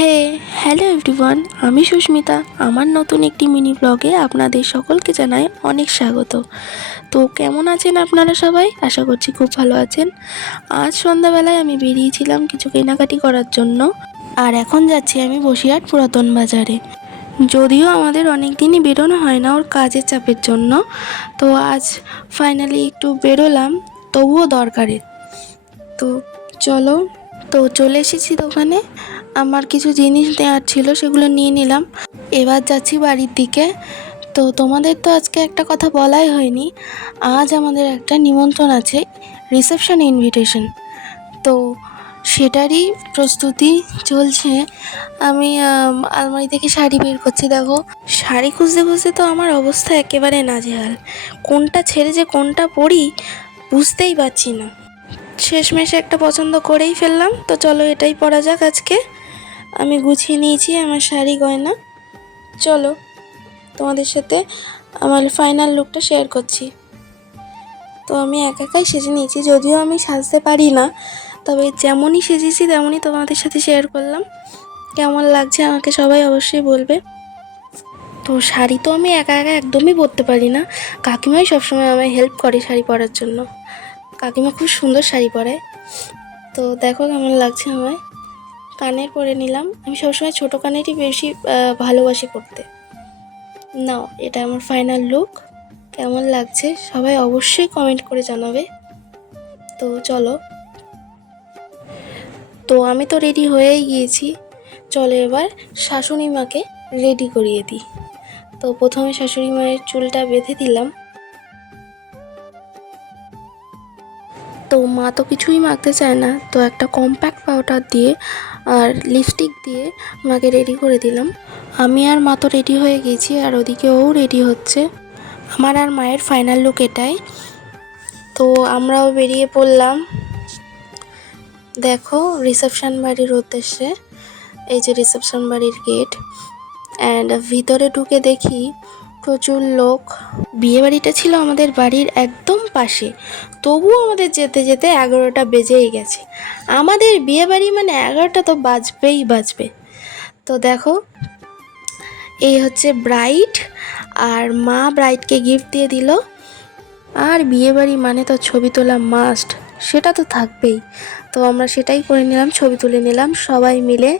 হে hello everyone, আমি সুস্মিতা। আমার নতুন একটি মিনি ব্লগে আপনাদের সকলকে জানাই অনেক স্বাগত। তো কেমন আছেন আপনারা সবাই? আশা করছি খুব ভালো আছেন। আজ সন্ধ্যাবেলায় আমি বেরিয়েছিলাম কিছু কেনাকাটি করার জন্য, আর এখন যাচ্ছি আমি বসিরহাট পুরাতন বাজারে। যদিও আমাদের অনেক দিনই বেরোনো হয় না ওর কাজের চাপের জন্য, তো আজ ফাইনালি একটু বেরোলাম, তবুও দরকারে। তো চলো, তো চলে এসেছি দোকানে। আমার কিছু জিনিস নেওয়ার ছিল, সেগুলো নিয়ে নিলাম। এবার যাচ্ছি বাড়ির দিকে। তো তোমাদের তো আজকে একটা কথা বলাই হয়নি, আজ আমাদের একটা নিমন্ত্রণ আছে, রিসেপশন ইনভিটেশন। তো সেটারই প্রস্তুতি চলছে। আমি আলমারি থেকে শাড়ি বের করছি। দেখো, শাড়ি খুঁজতে খুঁজতে তো আমার অবস্থা একেবারে নাজেহাল। কোনটা ছেড়ে যে কোনটা পরি বুঝতেই পারছি না। শেষমেশ একটা পছন্দ করেই ফেললাম। তো চলো, এটাই পরা যাক আজকে। আমি গুছিয়ে নিয়েছি আমার শাড়ি গয়না। চলো তোমাদের সাথে আমার ফাইনাল লুকটা শেয়ার করছি। তো আমি একাই সেজে নিয়েছি, যদিও আমি সাজতে পারি না, তবে যেমনই সেজেছি তেমনই তোমাদের সাথে শেয়ার করলাম। কেমন লাগছে আমাকে সবাই অবশ্যই বলবে। তো শাড়ি তো আমি একা একদমই পরতে পারি না, কাকিমাই সবসময় আমায় হেল্প করে শাড়ি পরার জন্য। কাকিমা খুব সুন্দর শাড়ি পরায়। তো দেখো কেমন লাগছে আমায়। কানের পরে নিলাম। আমি সবসময় ছোটো কানেরই বেশি ভালোবাসি পরতে। নাও, এটা আমার ফাইনাল লুক। কেমন লাগছে সবাই অবশ্যই কমেন্ট করে জানাবে। তো চলো, তো আমি তো রেডি হয়েই গিয়েছি। চলো এবার শাশুড়ি মাকে রেডি করিয়ে দিই। তো প্রথমে শাশুড়ি মায়ের চুলটা বেঁধে দিলাম। তো মা তো কিছুই মাখতে চায় না, তো একটা কম্প্যাক্ট পাউডার দিয়ে আর লিপস্টিক দিয়ে মাকে রেডি করে দিলাম। আমি আর মা তো রেডি হয়ে গেছি, আর ওদিকে ও রেডি হচ্ছে। আমার আর মায়ের ফাইনাল লুক এটাই। তো আমরাও বেরিয়ে পড়লাম। দেখো, রিসেপশন বাড়ির উদ্দেশ্যে। এই যে রিসেপশন বাড়ির গেট, অ্যান্ড ভিতরে ঢুকে দেখি প্রচুর লোক। বিয়েবাড়িটা ছিল আমাদের বাড়ির একদম পাশে, তবুও আমাদের যেতে যেতে 11টা বেজেই গেছে। আমাদের বিয়েবাড়ি মানে 11টা তো বাজবে। তো দেখো, এই হচ্ছে ব্রাইড, আর মা ব্রাইডকে গিফট দিয়ে দিল। আর বিয়েবাড়ি মানে তো ছবি তোলা মাস্ট, সেটা তো থাকবেই। তো আমরা সেটাই করে নিলাম, ছবি তুলে নিলাম সবাই মিলে।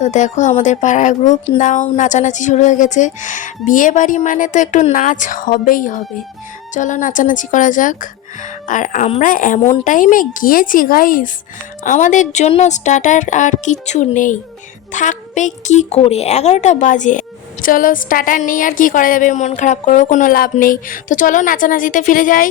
তো দেখো, আমাদের পাড়ার গ্রুপ নাও নাচানাচি শুরু হয়ে গেছে। বিয়েবাড়ি মানে তো একটু নাচ হবেই হবে। চলো নাচানাচি করা যাক। আর আমরা এমন টাইমে গিয়েছি গাইস, আমাদের জন্য স্টার্টার আর কিচ্ছু নেই। থাকবে কি করে, 11টা বাজে। চলো, স্টার্টার নেই আর কি করা যাবে, মন খারাপ করেও কোনো লাভ নেই। তো চলো নাচানাচিতে ফিরে যাই।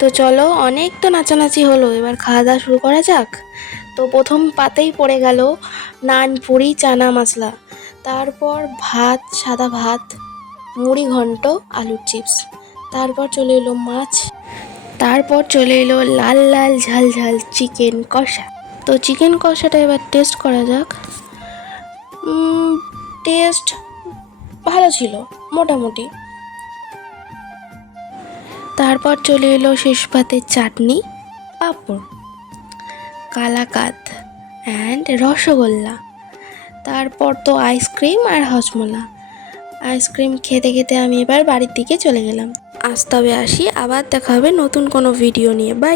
তো চলো, অনেক তো নাচানাচি হলো, এবার খাওয়া দাওয়া শুরু করা যাক। তো প্রথম পাতেই পড়ে গেল নান, পুরি, চানা মশলা, তারপর ভাত, সাদা ভাত, মুড়ি ঘন্ট, আলুর চিপস, তারপর চলে এলো মাছ, তারপর চলে এলো লাল লাল ঝাল ঝাল চিকেন কষা। তো চিকেন কষাটা এবার টেস্ট করা যাক। টেস্ট ভালো ছিল মোটামুটি। তারপর চলে এলো শেষ পাতে চাটনি, পাঁপড়, কালাকাঁদ অ্যান্ড রসগোল্লা। তারপর তো আইসক্রিম আর হজমোলা। আইসক্রিম খেতে খেতে আমি এবার বাড়ির দিকে চলে গেলাম। আজ তবে আসি, আবার দেখা হবে নতুন কোনো ভিডিও নিয়ে। বাই।